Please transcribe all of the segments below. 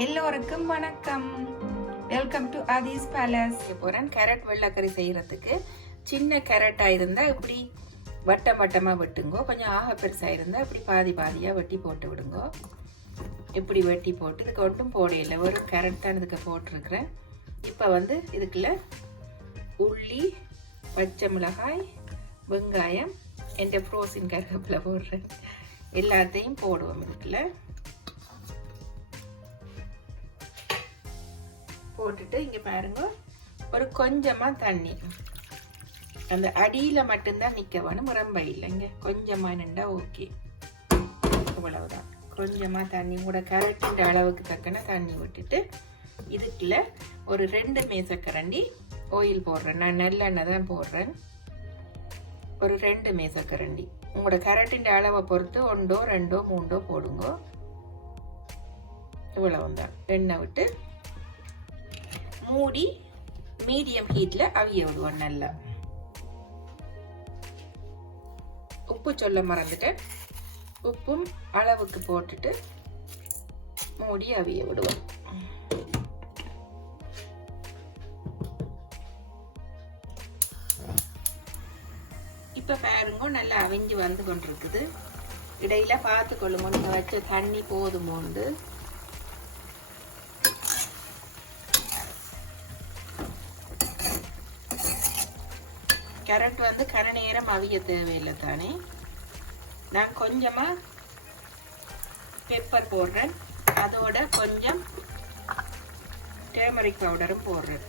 எல்லோருக்கும் வணக்கம். Welcome to Aadhi's palace போகிறேன் கேரட் வெள்ளைக்கறி செய்கிறதுக்கு சின்ன கேரட்டாக இருந்தால் இப்படி வட்டம் வட்டமாக வெட்டுங்கோ. கொஞ்சம் ஆக பெருசாக இருந்தால் இப்படி பாதி பாதியாக வெட்டி போட்டு விடுங்கோ. இப்படி வெட்டி போட்டு இதுக்கு ஒன்றும் போடையில்லை ஒரு கேரட் தான் இதுக்கு போட்டிருக்கிறேன். இப்போ வந்து இதுக்குள்ள உள்ளி பச்சை மிளகாய் வெங்காயம் என்ற ஃப்ரோசின் கருவேப்பிலை போடுறேன். எல்லாத்தையும் போடுவோம் இதுக்குள்ள. போட்டுட்டு இங்கே பாருங்க. ஒரு கொஞ்சமாக தண்ணி. அந்த அடியில் மட்டும்தான் நிற்க வேணும் ரொம்ப இல்லை இங்கே கொஞ்சமாக நின்றா ஓகே இவ்வளவுதான் கொஞ்சமாக தண்ணி கூட கரெக்டுன்ற அளவுக்கு தக்கன தண்ணி விட்டுட்டு இதுக்குள்ள ஒரு ரெண்டு மேசக்கரண்டி ஆயில் போடுறேன். நான் நல்லெண்ணெய் தான் போடுறேன். ஒரு ரெண்டு மேசக்கரண்டி. உங்களோட கரட்டின் அளவை பொறுத்து ஒன்றோ ரெண்டோ மூண்டோ போடுங்க. இவ்வளவுதான். எண்ணெய் விட்டு மூடி மீடியம் ஹீட்ல அவிய விடுவோம் நல்லா. உப்பு சொல்ல மறந்துட்டேன். உப்பும் அளவுக்கு போட்டுட்டு மூடி அவிய விடுவோம். இப்போ பாருங்க நல்லா அவிஞ்சு வந்து கொண்டிருக்குது. இடையில பார்த்து கொள்ளுமோ நீங்கள் வச்ச தண்ணி போதுமோண்டு. கேரட் வந்து கர நேரம் அவிய தேவையில்லை தானே? நான் கொஞ்சமாக பெப்பர் போடுறேன். அதோட கொஞ்சம் டேமரிக் பவுடரும் போடுறேன்.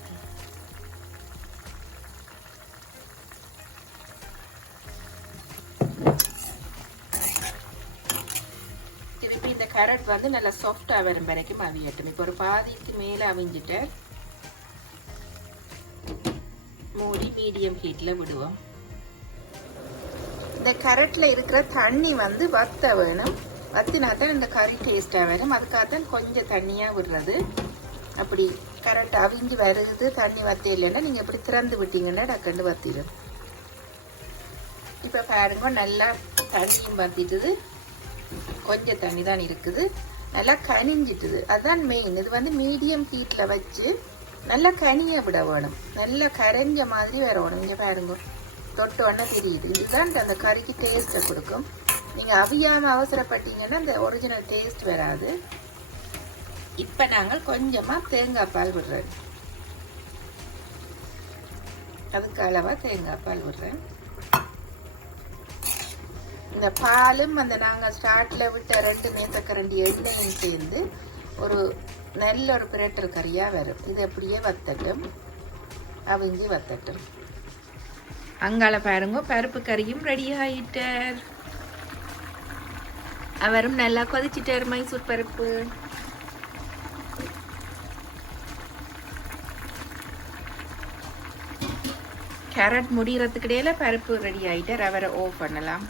திருப்பி இந்த கேரட் வந்து நல்லா சாஃப்டாக வரும் வரைக்கும் அவியட்டும். இப்போ ஒரு பாதிக்கு மேலே அவிஞ்சிட்டேன். மூடி மீடியம் ஹீட்டில் விடுவோம். இந்த கரட்டில் இருக்கிற தண்ணி வந்து வத்த வேணும். வத்தினா தான் இந்த கறி டேஸ்ட்டாக வரும். அதுக்காகத்தான் கொஞ்சம் தண்ணியாக விடுறது. அப்படி கரண்ட் அவிஞ்சு வருது தண்ணி வத்த இல்லைன்னா நீங்கள் இப்படி திறந்து விட்டீங்கன்னா டக்குன்னு வத்திடும் இப்போ பாருங்க நல்லா தண்ணியும் வத்திட்டுது. கொஞ்சம் தண்ணி தான் இருக்குது. நல்லா கனிஞ்சிட்டுது. அதுதான் மெயின் இது வந்து மீடியம் ஹீட்டில் வச்சு நல்லா கனியை விட வேணும் நல்லா கரைஞ்ச மாதிரி வரணும் இங்கே பாருங்க தொட்டு ஒன்றா தெரியுது இதுதான் அந்த கறிக்கு டேஸ்ட்டை கொடுக்கும் நீங்கள் அவியாமல் அவசரப்பட்டீங்கன்னா அந்த ஒரிஜினல் டேஸ்ட் வராது இப்போ நாங்கள் கொஞ்சமாக தேங்காய் பால் விடுறேன் அதுக்கு அளவாக தேங்காய் பால் விடுறேன் இந்த பாலும் அந்த நாங்கள் ஸ்டார்ட்டில் விட்ட ரெண்டு மேசக்கரண்டி எண்ணெயும் சேர்ந்து ஒரு நல்ல ஒரு பிரேட்டர் கறியாக வரும். இது அப்படியே வத்தட்டும். அவிஞ்சி வத்தட்டும். அங்கால பாருங்க பருப்பு கறியும் ரெடி ஆயிட்டார். அவரும் நல்லா கொதிச்சிட்டார் மைசூர் பருப்பு. கேரட் முடிகிறதுக்கு இடையில பருப்பு ரெடி ஆயிட்டார். அவரை ஓஃப் பண்ணலாம்.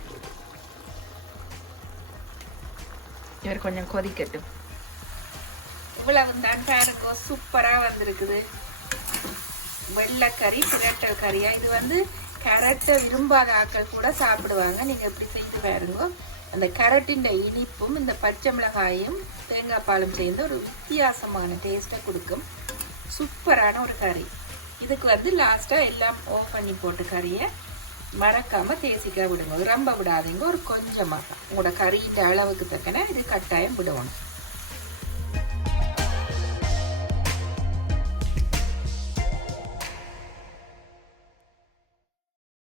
இவர் கொஞ்சம் கொதிக்கட்டும். இவ்வளவு தான் பாருங்க சூப்பராக வந்திருக்குது. வெள்ளைக்கறி பிரட்டல் கறியா? இது வந்து கரட்டை விரும்பாத ஆட்கள் கூட சாப்பிடுவாங்க. நீங்கள் எப்படி செய்து பாருங்க. அந்த கரட்டின் இனிப்பும் இந்த பச்சை மிளகாயும் தேங்காய் பாலும் சேர்ந்து ஒரு வித்தியாசமான டேஸ்ட்டை கொடுக்கும். சூப்பரான ஒரு கறி. இதுக்கு வந்து லாஸ்ட்டாக எல்லாம் ஓஃப் பண்ணி போட்டு கறியை மறக்காமல் தேசிக்க விடுங்க. ரொம்ப விடாதீங்க. ஒரு கொஞ்சமாக உங்களோட கறியின் அளவுக்கு தக்கன இது கட்டாயம் விடணும்.